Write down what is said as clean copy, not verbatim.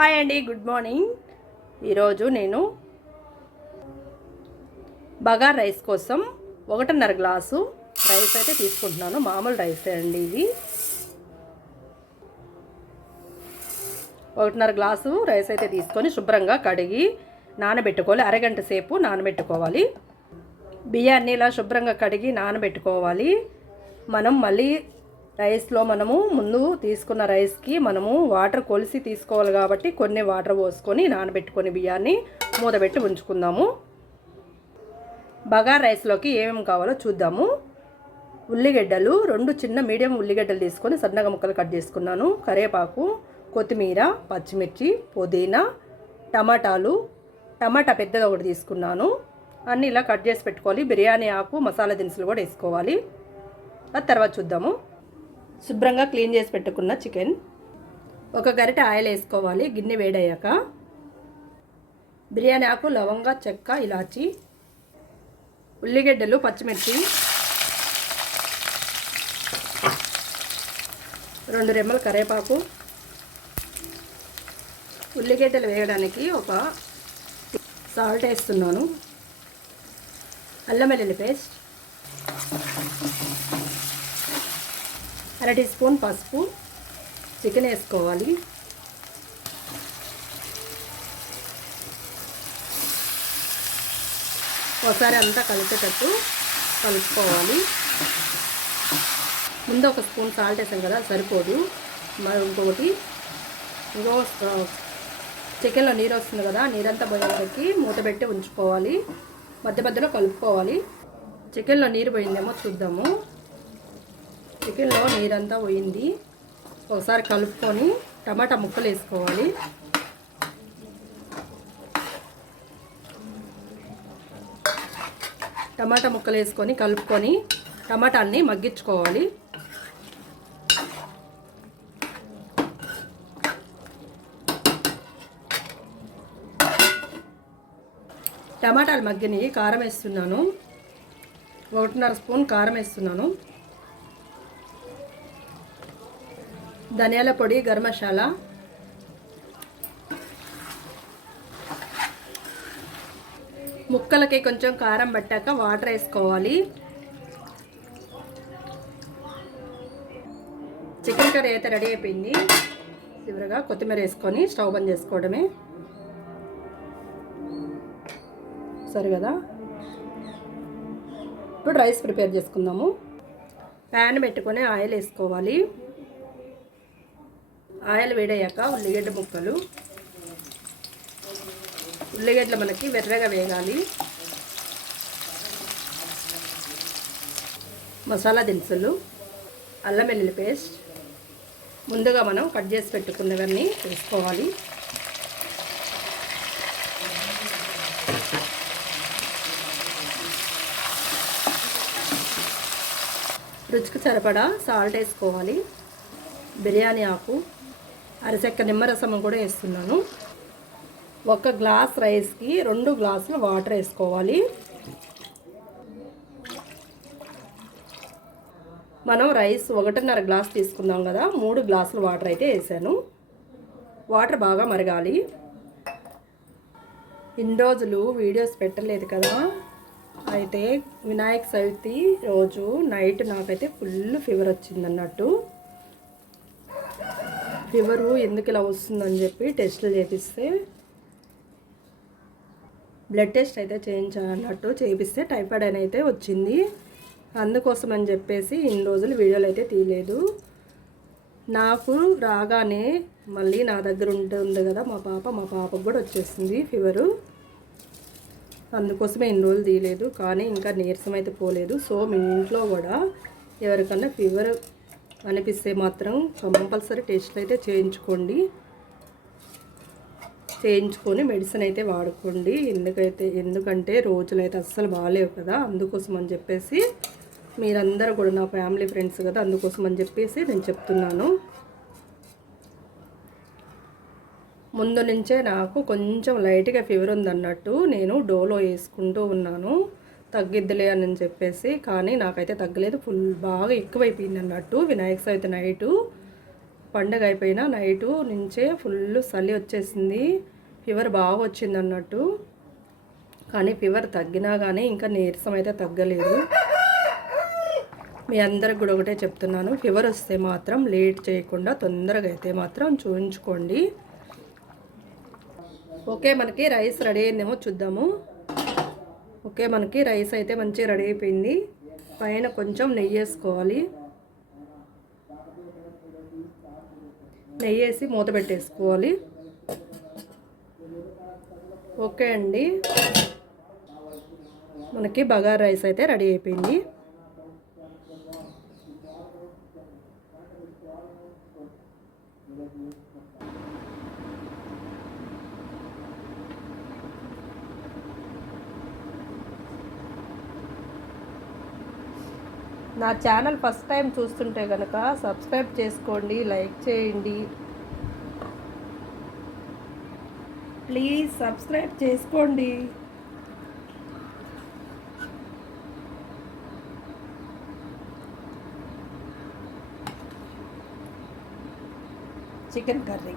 Hi అండి, good morning. ఈరోజు నేను బగార్ రైస్ కోసం 1.5 గ్లాసు రైస్ అయితే తీసుకుంటున్నాను. మామూలు రైసే అండి ఇది. 1.5 గ్లాసు రైస్ అయితే తీసుకొని శుభ్రంగా కడిగి నానబెట్టుకోవాలి. అరగంట సేపు నానబెట్టుకోవాలి. బియ్యాన్ని ఇలా శుభ్రంగా కడిగి నానబెట్టుకోవాలి. మనం మళ్ళీ రైస్లో మనము ముందు తీసుకున్న రైస్కి మనము వాటర్ కొలిసి తీసుకోవాలి కాబట్టి కొన్ని వాటర్ పోసుకొని నానబెట్టుకొని బియ్యాన్ని మూతబెట్టి ఉంచుకుందాము. బగార్ రైస్లోకి ఏమేమి కావాలో చూద్దాము. ఉల్లిగడ్డలు 2 చిన్న మీడియం ఉల్లిగడ్డలు తీసుకొని సన్నగా ముక్కలు కట్ చేసుకున్నాను. కరివేపాకు, కొత్తిమీర, పచ్చిమిర్చి, పుదీనా, టమాటా పెద్దది ఒకటి తీసుకున్నాను. అన్నీ ఇలా కట్ చేసి పెట్టుకోవాలి. బిర్యానీ ఆకు, మసాలా దినుసులు కూడా వేసుకోవాలి. ఆ తర్వాత చూద్దాము. శుభ్రంగా క్లీన్ చేసి పెట్టుకున్న చికెన్, ఒక గరిటె ఆయిల్ వేసుకోవాలి. గిన్నె వేడయ్యాక బిర్యానీ ఆకు, లవంగా, చెక్క, ఇలాచి, ఉల్లిగడ్డలు, పచ్చిమిర్చి, 2 రెమ్మల కరివేపాకు, ఉల్లిగడ్డలు వేయడానికి ఒక సాల్ట్ వేస్తున్నాను. అల్లం వెల్లుల్లి పేస్ట్, 1/2 టీ స్పూన్ పసుపు, చికెన్ వేసుకోవాలి. ఒకసారి అంతా కలిసేటట్టు కలుపుకోవాలి. ముందు ఒక స్పూన్ సాల్ట్ వేసాం కదా, సరిపోదు. మరి ఇంకొకటి చికెన్లో నీరు వస్తుంది కదా, నీరంతా పోయేసరికి మూత పెట్టి ఉంచుకోవాలి. మధ్య మధ్యలో కలుపుకోవాలి. చికెన్లో నీరు పోయిందేమో చూద్దాము. చికెన్లో నీరంతా పోయింది. ఒకసారి కలుపుకొని టమాటా ముక్కలు వేసుకోవాలి. టమాటా ముక్కలు వేసుకొని కలుపుకొని టమాటాన్ని మగ్గించుకోవాలి. టమాటాలు మగ్గిని కారం వేస్తున్నాను. 1.5 స్పూన్ కారం వేస్తున్నాను. ధనియాల పొడి, గరం మసాలా, ముక్కలకి కొంచెం కారం పట్టాక వాటర్ వేసుకోవాలి. చికెన్ కర్రీ అయితే రెడీ అయిపోయింది. చివరగా కొత్తిమీర వేసుకొని స్టవ్ బంద్ చేసుకోవడమే. సరే కదా, ఇప్పుడు రైస్ ప్రిపేర్ చేసుకుందాము. ప్యాన్ పెట్టుకొని ఆయిల్ వేసుకోవాలి. ఆయిల్ వేడయ్యాక ఉల్లిగడ్డ ముక్కలు, ఉల్లిగడ్డలు మనకి వెర్రగా వేగాలి. మసాలా దినుసులు, అల్లం వెల్లుల్లి పేస్ట్, ముందుగా మనం కట్ చేసి పెట్టుకున్నవన్నీ వేసుకోవాలి. రుచికి సరిపడా సాల్ట్ వేసుకోవాలి. బిర్యానీ ఆకు, అరచెక్క నిమ్మరసం కూడా వేస్తున్నాను. 1 గ్లాస్ రైస్కి 2 గ్లాసులు వాటర్ వేసుకోవాలి. మనం రైస్ 1.5 గ్లాస్ తీసుకున్నాం కదా, 3 గ్లాసులు వాటర్ అయితే వేసాను. వాటర్ బాగా మరగాలి. ఇన్ని రోజులు వీడియోస్ పెట్టలేదు కదా, అయితే వినాయక చవితి రోజు నైట్ నాకైతే ఫుల్ ఫీవర్ వచ్చిందన్నట్టు. ఫీవరు ఎందుకు ఇలా వస్తుందని చెప్పి టెస్టులు చేపిస్తే, బ్లడ్ టెస్ట్ అయితే చేయించాలన్నట్టు చేపిస్తే టైఫాయిడ్ అని అయితే వచ్చింది. అందుకోసం అని చెప్పేసి ఇన్ని రోజులు వీడియోలు అయితే తీయలేదు. నాకు రాగానే మళ్ళీ నా దగ్గర ఉంటుంది కదా మా పాపకు కూడా వచ్చేసింది ఫీవరు. అందుకోసమే ఇన్ని రోజులు తీయలేదు. కానీ ఇంకా నీరసం అయితే పోలేదు. సో మీ ఇంట్లో కూడా ఎవరికన్నా ఫీవర్ అనిపిస్తే మాత్రం కంపల్సరీ టెస్ట్లు అయితే చేయించుకొని మెడిసిన్ అయితే వాడుకోండి. ఎందుకంటే రోజులైతే అస్సలు బాగాలేవు కదా, అందుకోసం అని చెప్పేసి మీరందరూ కూడా నా ఫ్యామిలీ ఫ్రెండ్స్ కదా, అందుకోసం అని చెప్పేసి నేను చెప్తున్నాను. ముందు నుంచే నాకు కొంచెం లైట్గా ఫీవర్ ఉందన్నట్టు నేను డోలో వేసుకుంటూ ఉన్నాను. తగ్గిద్దిలే అని చెప్పేసి, కానీ నాకైతే తగ్గలేదు. ఫుల్ బాగా ఎక్కువైపోయింది అన్నట్టు. వినాయక చవితి నైటు పండుగ అయిపోయిన నైటు నుంచే ఫుల్ చలి వచ్చేసింది, ఫీవర్ బాగా వచ్చింది అన్నట్టు. కానీ ఫీవర్ తగ్గినా కానీ ఇంకా నీరసం అయితే తగ్గలేదు. మీ అందరికి కూడా ఒకటే చెప్తున్నాను, ఫీవర్ వస్తే మాత్రం లేట్ చేయకుండా తొందరగా అయితే మాత్రం చూయించుకోండి. ఓకే, మనకి రైస్ రెడీ అయిందేమో చూద్దాము. ఓకే, మనకి రైస్ అయితే మంచిగా రెడీ అయిపోయింది. పైన కొంచెం నెయ్యి వేసుకోవాలి. నెయ్యి వేసి మూత పెట్టేసుకోవాలి. ఓకే అండి, మనకి బగారా రైస్ అయితే రెడీ అయిపోయింది. నా ఛానల్ ఫస్ట్ టైం చూస్తుంటే కనుక సబ్స్క్రైబ్ చేసుకోండి, లైక్ చేయండి. ప్లీజ్ సబ్స్క్రైబ్ చేసుకోండి. Chicken curry